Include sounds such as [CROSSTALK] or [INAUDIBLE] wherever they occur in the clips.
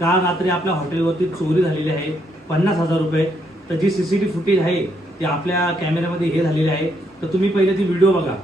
काल रात्री आपल्या हॉटेलवरती चोरी झालेली आहे. पन्नास हजार रुपये. तर जी सीसीटीव्ही फुटेज आहे ती आपल्या कॅमेऱ्यामध्ये हे झालेली आहे. तर तुम्ही पहिले ती व्हिडिओ बघा.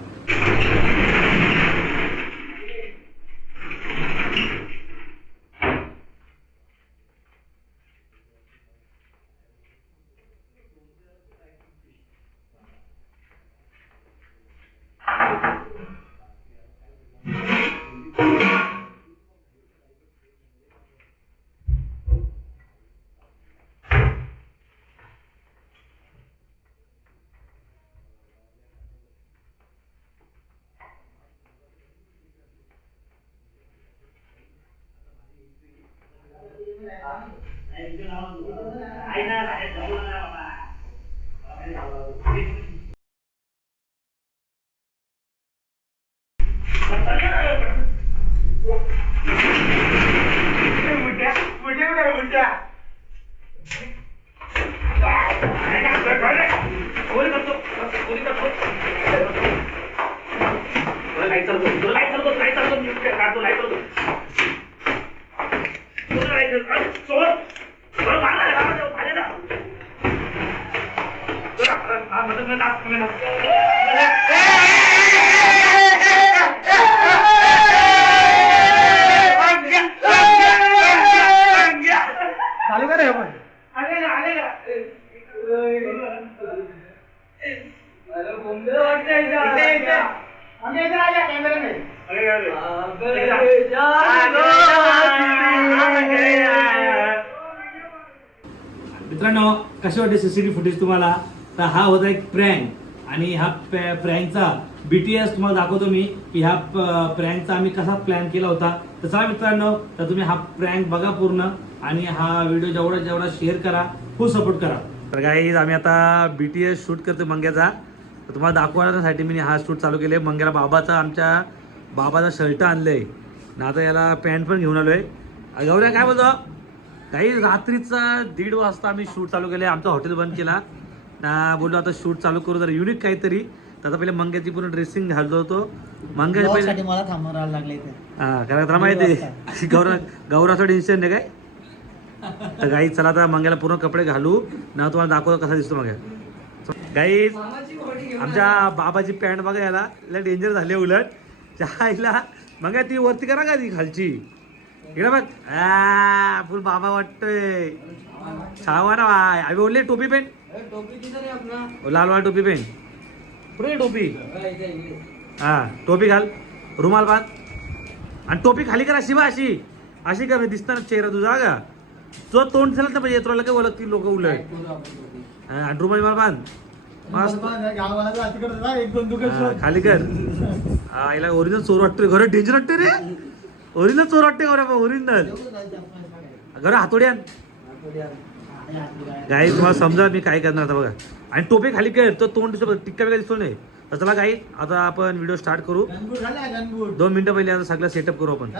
मित्रांनो कसे वाटते सीसीटीव्ही फुटेज तुम्हाला? तर हा होता एक प्रँक आणि हा प्रँकचा बीटीएस तुम्हाला दाखवतो मी की ह्या प्रँकचा आम्ही कसा प्लॅन केला होता. तर चला मित्रांनो तर तुम्ही हा प्रँक बघा पूर्ण आणि हा व्हिडिओ जेवढा जेवढा शेअर करा फुल सपोर्ट करा. तर काही आम्ही आता बीटीएस शूट करतो मंग्याचा. तर तुम्हाला दाखवण्यासाठी मी हा शूट चालू केले मंग्याला बाबाचा आमच्या बाबाचा शर्ट आणलंय. ना आता याला पॅन्ट पण घेऊन आलोय. गौऱ्या काय बोलतो? काही रात्रीचा दीड वाजता आम्ही शूट चालू केले आमचं हॉटेल बंद केला. ना बोललो आता शूट चालू करू जरा युनिक काहीतरी. तर आता पहिले मंग्याची पूर्ण ड्रेसिंग घालतो होतो. मंग्याच्या पहिले साठी मला थांबून राहायला लागले हा कारण माहिती गौरा गौराचं टेन्शन नाही काय? तर [LAUGHS] गाई चला आता मंग्याला पूर्ण कपडे घालू. ना तुम्हाला दाखवतो कसा दिसतो मग गाई आमच्या बाबाची पॅन्ट बघा याला. लय डेंजर झाली उलट. आईला मग ती वरती करा का ती खालची? इकडे बघ. फुल बाबा वाटतोय. छावा ना आम्ही बोलले टोपी पेन. लालवाळ टोपी पेन. पुढे टोपी. हा टोपी घाल. रुमाल बांध. आणि टोपी खाली करा शिवा अशी. अशी कर दिसणार चेहरा तुझा का? तो तोंड झालं तर पाहिजे तुला काय बोलत ती लोक उलट. आणि रुमाल बांध. मस्त खाली कर. हिला ओरिजिनल चोर वाटतोय. घर डेंजर वाटतोय रे. ओरिजिनल चोर वाटतोय घर ओरिजिनल घर हातोडी आण गाई तुम्हाला समजा मी काय करणार आता बघा. आणि टोपी खाली कर. तो तोंड दिसतो टिक्का वेगळा दिसतो नाही. तर चला गाई आता आपण व्हिडिओ स्टार्ट करू. दोन मिनिटं पहिले आता सगळं सेटअप करू आपण.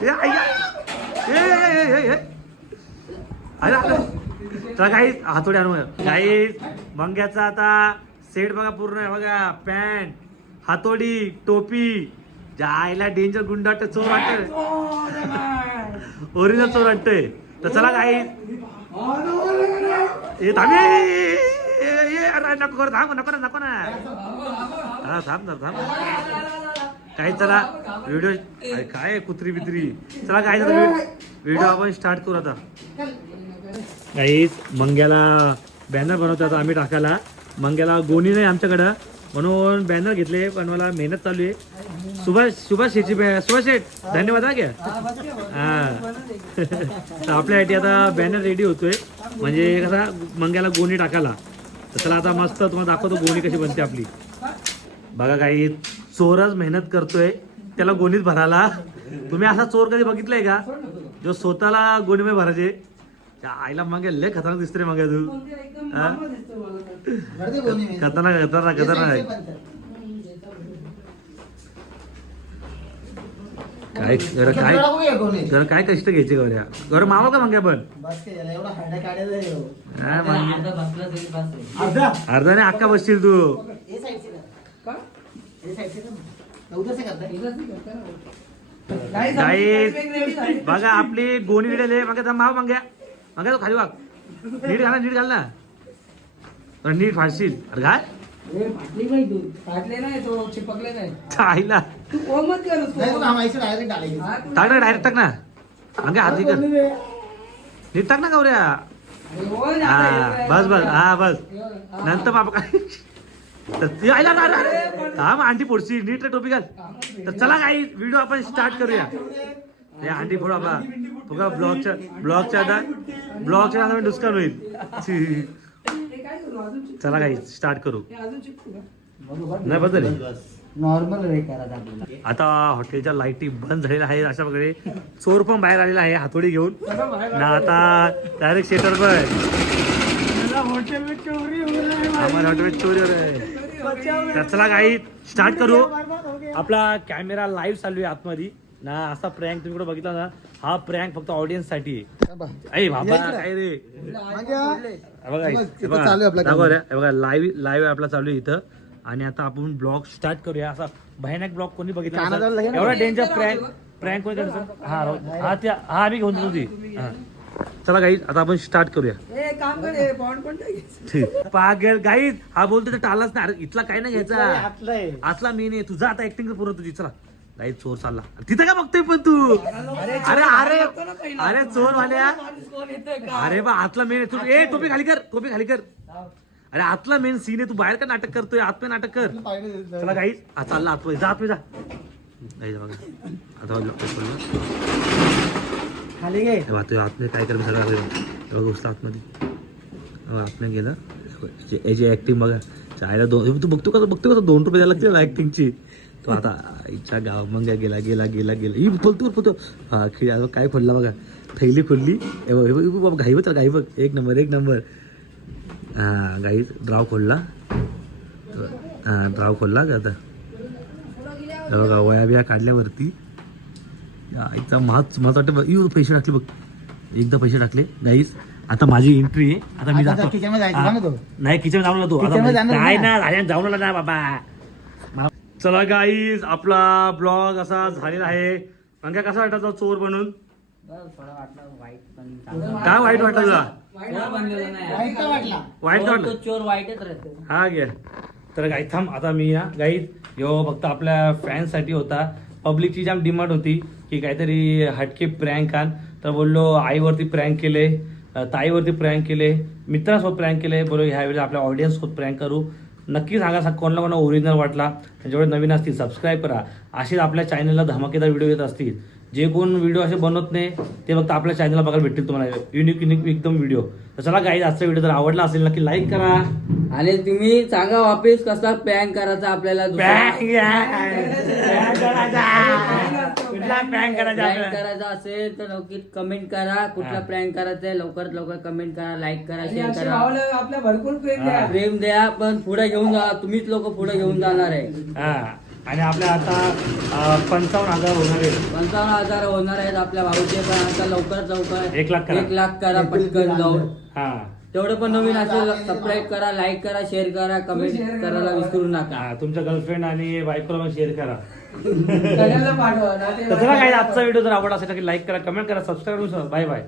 अरे अरे. चला काही हातोडी आणू काही मंग्याचा आता सेट बघा पूर्ण आहे बघा. पॅन्ट हातोडी टोपी. जायला डेंजर गुंड वाटत चोर वाटत ओरिजिनल चोर वाटतय. तर चला काही ए थांबे नको करू थांब नको ना नको ना हा थांब ना थांब. काय चला व्हिडिओ काय कुत्री बित्री? चला काय व्हिडिओ आपण स्टार्ट करू आता. काहीच मंग्याला बॅनर बनवतो आता आम्ही टाकायला. मंग्याला गोणी नाही आमच्याकडं. म्हणून बॅनर घेतले पण मला मेहनत चालू आहे. सुभाष सुभाष शेठची सुभाष शेठ धन्यवाद हा घ्या. हा. तर आपल्यासाठी आता बॅनर रेडी होतोय. म्हणजे कसा मंग्याला गोणी टाकायला. तर चला आता मस्त तुम्हाला दाखवतो गोणी कशी बनते आपली. बघा काही चोरच मेहनत करतोय. त्याला गोणीत भरायला. तुम्ही असा चोर कधी बघितलाय का? जो स्वतःला गोणीमध्ये भरायचे. आईला मागे लय खतरनाक दिसते मागे तू हा? नाही. खतरनाक खतरनाक खतरनाक. काय घर काय. घर काय कष्ट घ्यायचे गौऱ्या. घर मावा का मागे पण बस काय याला एवढा हाडा काढायचा आहे हो. अर्धा अर्धाने अक्का बसशील तू. बघा आपली गोणी निघाले मग माव मांग्या मग तो खाली वाग नीट घाल ना नीट घाल ना. अरे नीट फाडशील. अरे काय ए, फाटली बाई तू. फाटले नाही तो चिपकले नाही. आईला तू कोमत डायरेक्ट टाक ना डायरेक्ट टाक ना. मग हात कर. नीट टाक ना गौऱ्या. हो, हा बस बस. हा बस. हा. नंतर बाबा काय? तर ती आईला थांब आंटी पोडशी नीट रे टोपी घाल. तर चला काही व्हिडिओ आपण स्टार्ट करूया. हे अंडी फोड आपला बघा ब्लॉगच्या ब्लॉगच्या आता ब्लॉगच्या आता नुकसान होईल? चला काही स्टार्ट करू? नाही बदल नॉर्मल आता हॉटेलच्या लाईटी बंद झालेल्या आहे अशा प्रकारे. चोर पण बाहेर आलेला आहे हातोडी घेऊन. ना आता डायरेक्ट शेटर पण आम्हाला हॉटेल चोरी हो रही तर चला काही स्टार्ट करू. आपला कॅमेरा लाईव्ह चालू आहे आतमध्ये. ना असा प्रँक तुम्ही कुठे बघितला ना हा प्रँक फक्त ऑडियन्ससाठी आहे. बाबा काय रे? हे. बघा लाईव्ह लाईव्ह आपला चालू आहे इथं. आणि आता आपण ब्लॉग स्टार्ट करूया. असा भयानक ब्लॉग कोणी बघितला एवढा डेंजर प्रँक प्रँक कोणी करतो हा राहू- हा त्या हा मी घेऊन तुझी चला गाई आता आपण स्टार्ट करूया. ए, काम कर हे बॉन्ड पण टाक. पागल गाईज हा बोलतो तर टाळलाच नाही. अरे इथला काय नाही घ्यायचा. असला मी नाही तुझा आता ऍक्टिंग पूर्ण तुझी चला. गाई चोर चालला. तिथं का बघतोय पण तू? अरे अरे. अरे चोर वाल्या? अरे बा आतला मेन तू ए टोपी खाली कर टोपी खाली कर. अरे आतला मेन सीन आहे. तू बाहेर का नाटक करतोय? आत नाटक कर. चला गाईज हा चालला आतमध्ये जा आतमध्ये जा. गाईज बघा आता. खाली ते आतमध्ये काय कर सगळं. हे बघा घुसला आतमध्ये आतमध्ये गेलं. याची- याची ऍक्टिंग बघा. चायला दोन तू बघतो का? बघतो का? दोन रुपये द्यायला लागतील ऍक्टिंगची तो आता आईच्या गाव मग गेला गेला गेला गेला. ही बोलतो बोलतो हा खिळ काय खोलला बघा. थैली बघ बाबा घाई बघ घाई बघ. एक नंबर एक नंबर. हा गाई ड्राव खोलला हा ड्राव खोलला का आता? हे बघा वया बिया काढल्यावरती या आईचा माझ वाटतं बघ, इऊ, पैसे टाकले बघ. एकदा पैसे टाकले. नाहीच. आता माझी एंट्री आहे. आता मी जातो. नाही किचन जाऊन आला तो Kitchen मध्ये जाणार नाही. ना? जाऊन ना बाबा. चला गाईज आपला ब्लॉग असा झालेला आहे. मग कसा वाटला तो चोर बनून? थोडा वाटलं वाईट पण काय वाईट वाटलं तुला वाईट हा वाटला चोर वाईटच राहतो. हा घ्या तर गाई थांब आता मी या गाई यो फक्त आपल्या फॅन्ससाठी होता. पब्लिकची जाम डिमांड होती की काहीतरी हटके प्रँक आण. तर बोललो आईवरती प्रँक केले ताईवरती प्रँक केले मित्रासोबत प्रँक केले. बरोबर ह्यावेळी आपल्या ऑडियन्ससोबत प्रँक करू. नक्की सांगा सा कोणाला कोणा ओरिजिनल वाटला. जेवढे नवीन असतील सबस्क्राईब करा. असेच आपल्या चॅनलला धमाकेदार व्हिडिओ येत असतील. जे कोण व्हिडिओ असे बनवत नाही ते फक्त आपल्या चॅनलला बघायला भेटतील तुम्हाला. युनिक युनिक एकदम व्हिडिओ तर चला काही आजचा व्हिडिओ जर आवडला असेल नक्की लाईक करा. आणि तुम्ही सांगा वापिस कसा पॅन करायचा आपल्याला प्रँक? करायचा असेल तर नक्की कमेंट करा. कुठला. प्रँक करायचा आहे लवकरात लवकर कमेंट करा लाईक करा शेअर करा. आपल्या भरपूर प्रेम द्या. प्रेम द्या पण पुढे घेऊन जा तुम्हीच लोक पुढे घेऊन जाणार आहे. हा. आणि आपल्या आता पंचावन्न हजार होणार आहे पंचावन्न हजार होणार आहेत आपल्या भाऊचे पण आता लवकरात लवकर एक लाख करा. एक लाख करा पटकन जाऊन. हा. तेवढं पण नवीन असेल सबस्क्राईब करा लाईक करा शेअर करा कमेंट. करायला विसरू नका. तुमच्या गर्लफ्रेंड आणि बायकोला पण शेअर करा. तर चला काही आजचा व्हिडिओ जर आवडला असेल तर लाईक करा कमेंट करा सबस्क्राईब करा बाय बाय.